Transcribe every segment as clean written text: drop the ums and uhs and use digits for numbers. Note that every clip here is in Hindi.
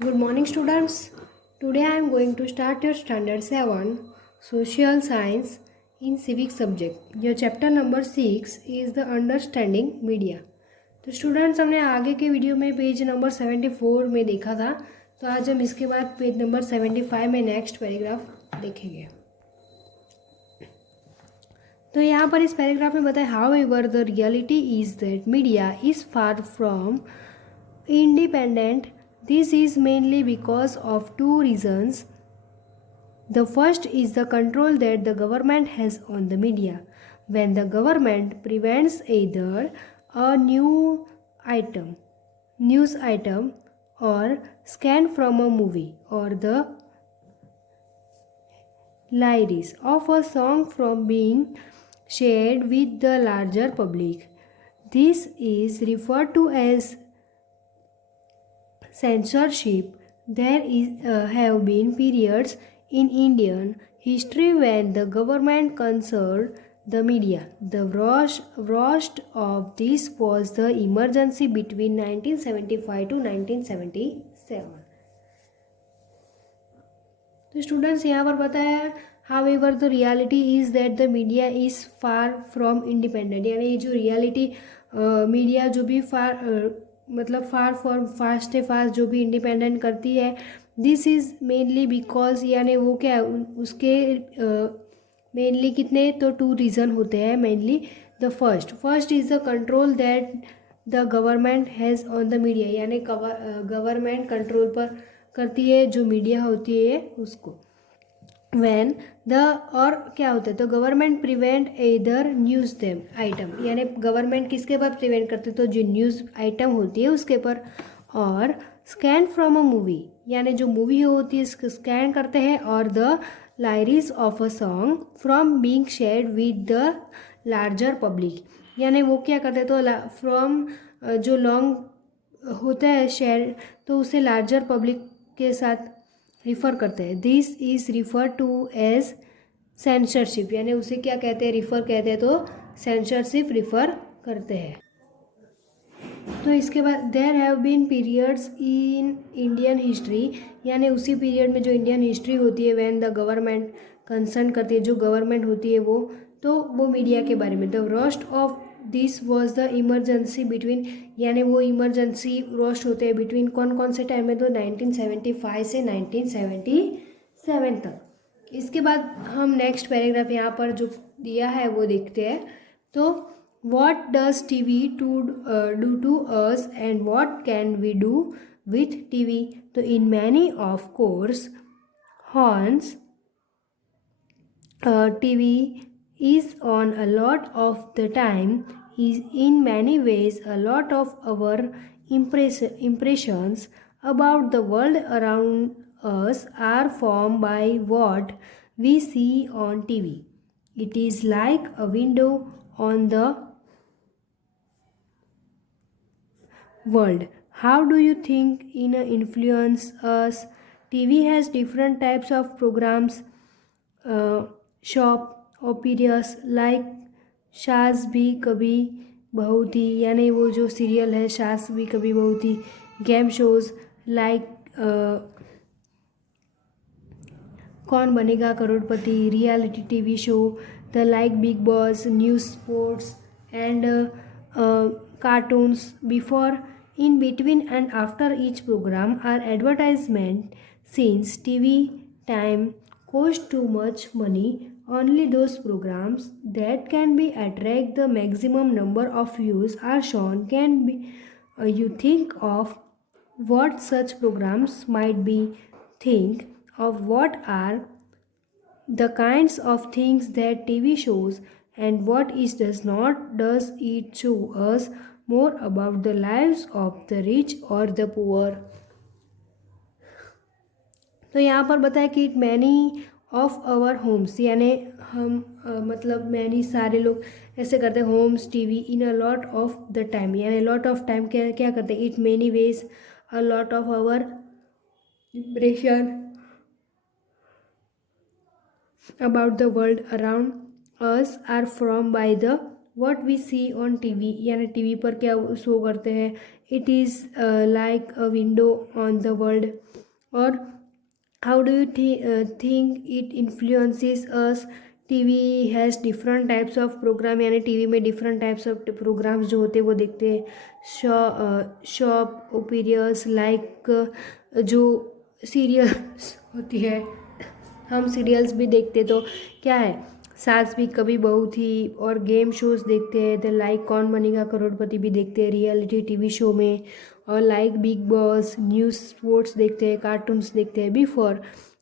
Good morning, students. Today I am going to start your Standard 7 Social Science in Civic subject. Your chapter number 6 is the Understanding Media. तो स्टूडेंट्स हमने आगे के वीडियो में पेज नंबर 74 में देखा था, तो आज हम इसके बाद पेज नंबर 75 में नेक्स्ट पैराग्राफ देखेंगे। तो यहाँ पर इस पैराग्राफ में बताया how ever the reality is that media is far from independent. This is mainly because of two reasons. The first is the control that the government has on the media. When the government prevents either a news item or scan from a movie or the lyrics of a song from being shared with the larger public, this is referred to as censorship. Have been periods in Indian history when the government censored the media. The worst of this was the emergency between 1975 to 1977. तो स्टूडेंट्स यहाँ पर बताया how ever the reality is that the media is far from independent, यानी ये जो रियलिटी मीडिया जो भी मतलब फास्ट जो भी इंडिपेंडेंट करती है, दिस इज़ मेनली बिकॉज, यानी वो क्या उसके मेनली कितने तो टू रीज़न होते हैं mainly. The first is the control that the government has on the media, यानी गवर्नमेंट कंट्रोल पर करती है जो मीडिया होती है उसको। वैन द और क्या होता है तो government prevent either news them item, यानी गवर्नमेंट किसके पर प्रिवेंट करते तो जो न्यूज़ आइटम होती है उसके पर। और स्कैन फ्रॉम अ मूवी, यानी जो मूवी होती है इसको स्कैन करते हैं। और the lyrics of a song from being shared with the larger public, यानी वो क्या करते हैं तो फ्रॉम जो लॉन्ग होता है शेयर तो उसे लार्जर पब्लिक के साथ रिफ़र करते हैं। This is refer to as censorship, यानी उसे क्या कहते हैं रिफ़र कहते हैं तो सेंसरशिप रिफ़र करते हैं। तो इसके बाद there have been periods in Indian history, यानी उसी पीरियड में जो इंडियन हिस्ट्री होती है व्हेन द गवर्नमेंट कंसर्न करती है जो गवर्नमेंट होती है वो मीडिया के बारे में। The roast of this was the emergency between, यानी वो इमरजेंसी रोस्ट होते हैं बिटवीन कौन कौन से टाइम में तो 1975 से 1977 तक। इसके बाद हम नेक्स्ट पैराग्राफ यहाँ पर जो दिया है वो देखते हैं। तो what does TV do to us and what can we do with TV? तो in many of course horns TV is on a lot of the time, is in many ways a lot of our impressions about the world around us are formed by what we see on TV. It is like a window on the world. How do you think in influence us? TV has different types of programs, shop operas like सास भी कभी बहू थी, यानी वो जो सीरियल है सास भी कभी बहू थी। Game shows like Kaun Banega Crorepati, reality TV show the like Bigg Boss, news, sports and cartoons. Before, in between and after each program are advertisement. Since TV time costs too much money, only those programs that can be attract the maximum number of views are shown. Can be you think of what such programs might be, think of what are the kinds of things that TV shows and what it does not. Does it show us more about the lives of the rich or the poor? तो यहाँ पर बताया कि it many of our homes, यानी हम मतलब मैनी सारे लोग ऐसे करते हैं homes TV in a lot of the time, यानी लॉट ऑफ टाइम क्या क्या करते हैं it many ways a lot of our impression about the world around us are formed by the what we see on TV, यानी टीवी पर क्या शो करते हैं, it is like a window on the world. और how do you think it influences us, TV has different types of program, यानी टीवी में डिफरेंट टाइप्स ऑफ प्रोग्राम्स जो होते हैं वो देखते हैं। शॉप ओपीरियस लाइक, जो सीरियल्स होती है, हम सीरियल्स भी देखते, तो क्या है, सास भी कभी बहू थी, और गेम शोज देखते हैं, द लाइक कौन बनेगा करोड़पति भी देखते हैं रियलिटी टीवी शो में, और like Bigg Boss, news sports देखते हैं, कार्टून्स देखते हैं। Before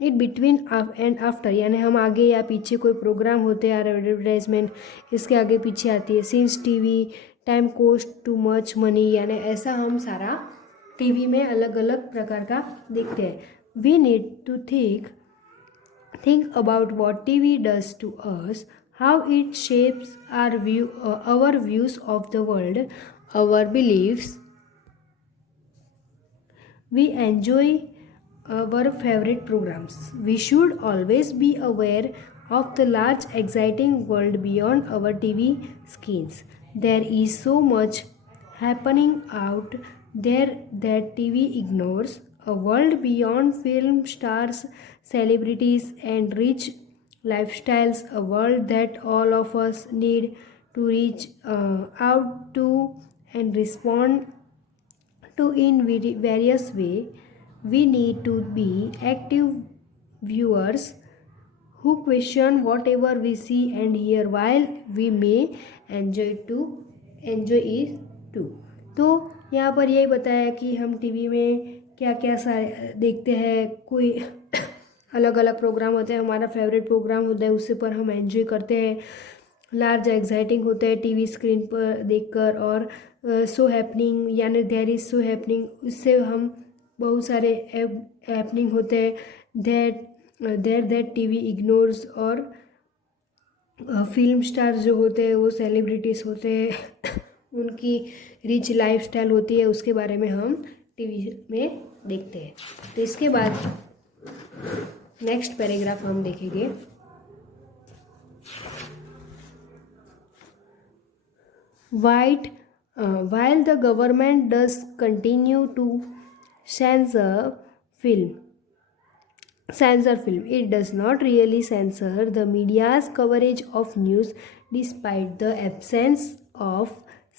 it, between and after, यानी हम आगे या पीछे कोई प्रोग्राम होते हैं, एडवर्टाइजमेंट इसके आगे पीछे आती है। सिंस टीवी टाइम कोस्ट टू मच मनी, यानी ऐसा हम सारा टीवी में अलग अलग प्रकार का देखते हैं। We need to think about what TV does to us, how it shapes our views of the world, our beliefs. We enjoy our favorite programs. We should always be aware of the large, exciting world beyond our TV screens. There is so much happening out there that TV ignores. A world beyond film stars, celebrities, and rich lifestyles. A world that all of us need to reach out to and respond to in various way. We need to be active viewers who question whatever we see and hear, while we may enjoy it too. तो यहाँ पर यही बताया कि हम टीवी में क्या क्या सारे देखते हैं, कोई अलग अलग प्रोग्राम होते हैं, हमारा फेवरेट प्रोग्राम होता है, उससे पर हम एंजॉय करते हैं, लार्ज एक्साइटिंग होता है टीवी स्क्रीन पर देखकर, और सो हैपनिंग, यानी देयर इज़ सो हैपनिंग, उससे हम बहुत सारे हैपनिंग होते हैं, दैट टीवी इग्नोर्स। और फिल्म स्टार जो होते हैं वो सेलिब्रिटीज़ होते हैं उनकी रिच लाइफस्टाइल होती है, उसके बारे में हम टीवी में देखते हैं। तो इसके बाद नेक्स्ट पैराग्राफ हम देखेंगे। While the government does continue to censor film, it does not really censor the media's coverage of news. Despite the absence of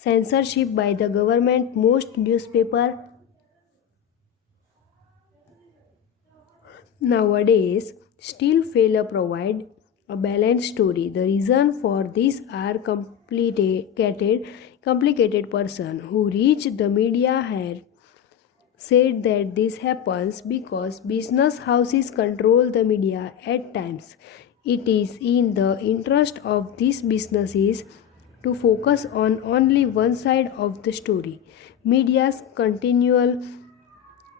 censorship by the government, most newspaper nowadays still fail to provide a balanced story. The reason for this are complicated person who reach the media have said that this happens because business houses control the media at times. It is in the interest of these businesses to focus on only one side of the story. Media's continual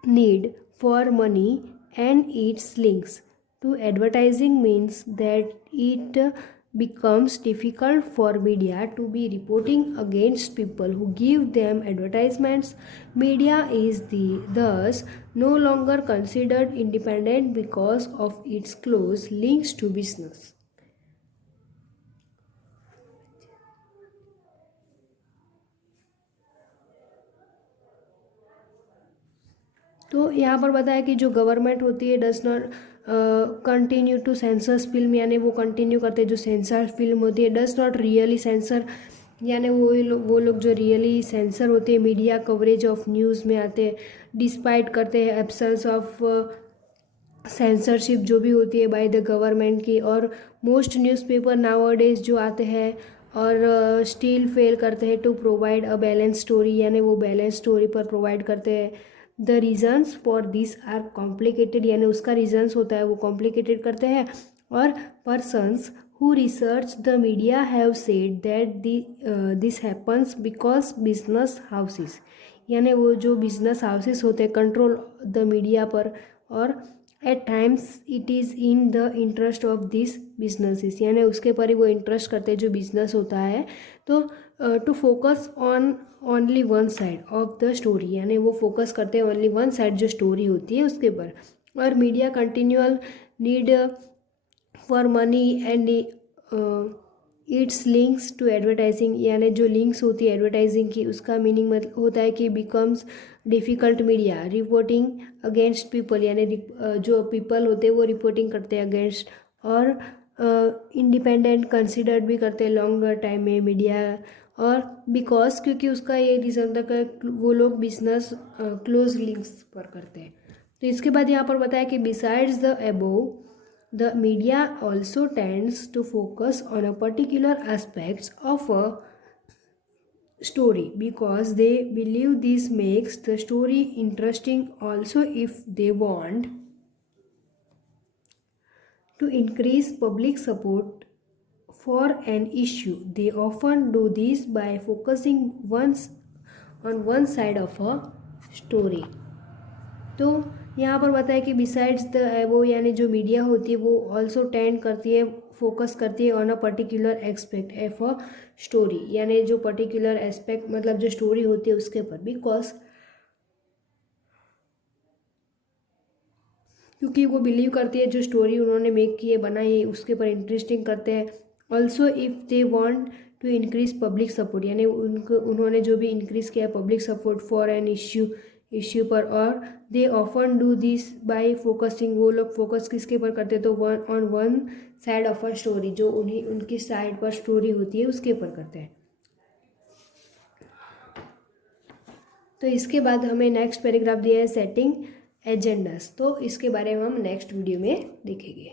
need for money and its links to advertising means that it becomes difficult for media to be reporting against people who give them advertisements. Media is thus no longer considered independent because of its close links to business. तो यहाँ पर बताया कि जो गवर्नमेंट होती है does not continue to censors film, यानी वो कंटिन्यू करते हैं जो सेंसर फिल्म होती है, डज नॉट रियली सेंसर, यानी वो लोग जो रियली सेंसर होते हैं मीडिया कवरेज ऑफ न्यूज़ में आते हैं, डिस्पाइट करते हैं एब्सेंस ऑफ सेंसरशिप जो भी होती है बाय द गवर्नमेंट की। और मोस्ट न्यूज़पेपर नाउअडेज जो आते हैं और स्टिल फेल करते हैं to provide a balance story, यानी वो बैलेंस स्टोरी पर प्रोवाइड करते हैं। The reasons for this are complicated, यानी उसका रीजन्स होता है वो कॉम्प्लिकेटेड करते हैं। और persons who research the media have said that this happens because business houses, यानी वो जो बिजनेस हाउसेस होते हैं कंट्रोल द मीडिया पर, और at times it is in the interest of this businesses, यानी उसके पर ही वो इंटरेस्ट करते हैं जो बिजनेस होता है। तो to focus on only one side of the story, यानी वो फोकस करते हैं ओनली वन साइड जो स्टोरी होती है उसके पर। और media continual need for money and its links to advertising, यानी जो लिंक्स होती है एडवर्टाइजिंग की, उसका मीनिंग मतलब होता है कि becomes difficult media reporting against people, यानी जो पीपल होते हैं वो रिपोर्टिंग करते हैं अगेंस्ट, और इंडिपेंडेंट कंसिडर्ड भी करते हैं लॉन्गर टाइम में मीडिया, और बिकॉज क्योंकि उसका ये रीज़न था कि वो लोग बिजनेस क्लोज लिंक्स पर करते हैं। तो इसके बाद यहाँ पर बताया कि besides the above the media also tends to focus on a particular aspects of a story because they believe this makes the story interesting. Also, if they want to increase public support for an issue, they often do this by focusing once on one side of a story. तो यहाँ पर बताया कि बिसाइड्स द एबो, यानी जो मीडिया होती है वो ऑल्सो टेंड करती है, फोकस करती है on a particular aspect F a story, यानी जो पर्टिकुलर एस्पेक्ट मतलब जो स्टोरी होती है उसके ऊपर, बिकॉज क्योंकि वो बिलीव करती है जो स्टोरी उन्होंने मेक की है बनाई है उसके ऊपर इंटरेस्टिंग करते हैं। Also if they want to increase public support, यानी उन्होंने जो भी इंक्रीज किया public support for an issue पर, और they often do this by focusing, वो लोग फोकस किसके पर करते हैं तो on one side of a story, जो उन्हीं उनकी साइड पर स्टोरी होती है उसके ऊपर करते हैं। तो इसके बाद हमें नेक्स्ट पैराग्राफ दिया है सेटिंग एजेंडास, तो इसके बारे में हम नेक्स्ट वीडियो में देखेंगे।